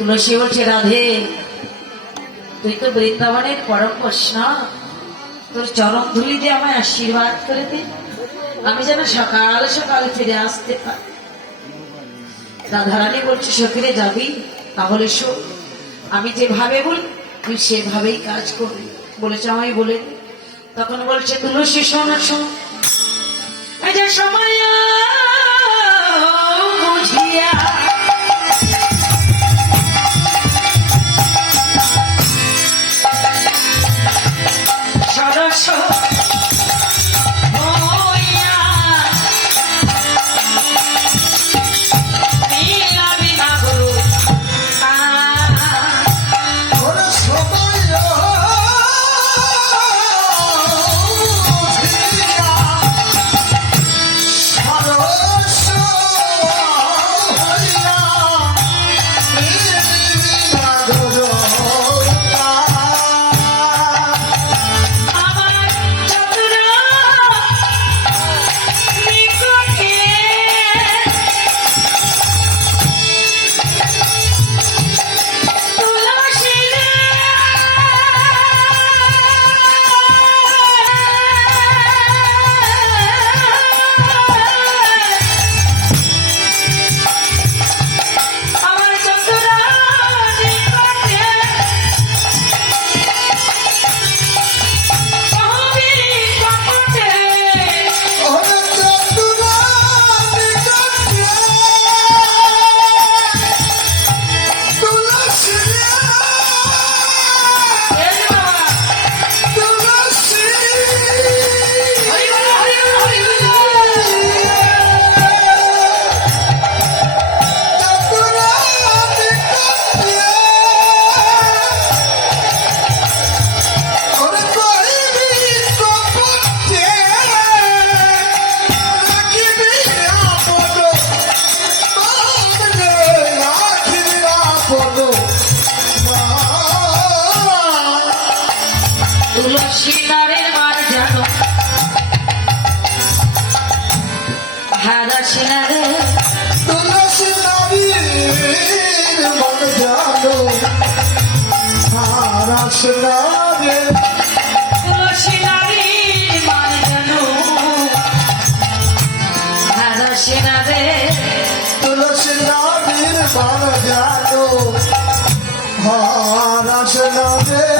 তুলসী বলছে, রাধে, তুই তো বৃন্দাবনের পরম না তোর চরম ধুলি দিয়ে আমায় আশীর্বাদ করে দে। আমি যেন সকাল সকাল ফিরে আসতে পারি। রাধারানী বলছে, সখীরে যাবি? তাহলে শো। আমি যেভাবে বলি, তুই সেভাবেই কাজ করবি। বলেছে, আমায় বলে তখন বলছে, তুলসী শোনো, শোন। সময় তুলসী নারের মার জানো হারা সিনারে তুলসী নবীর মন জানো হারাস নারে তুলসী নারীর মার জানো হারা সিনারে তুলসী নবীর মন জানো হারাস নারে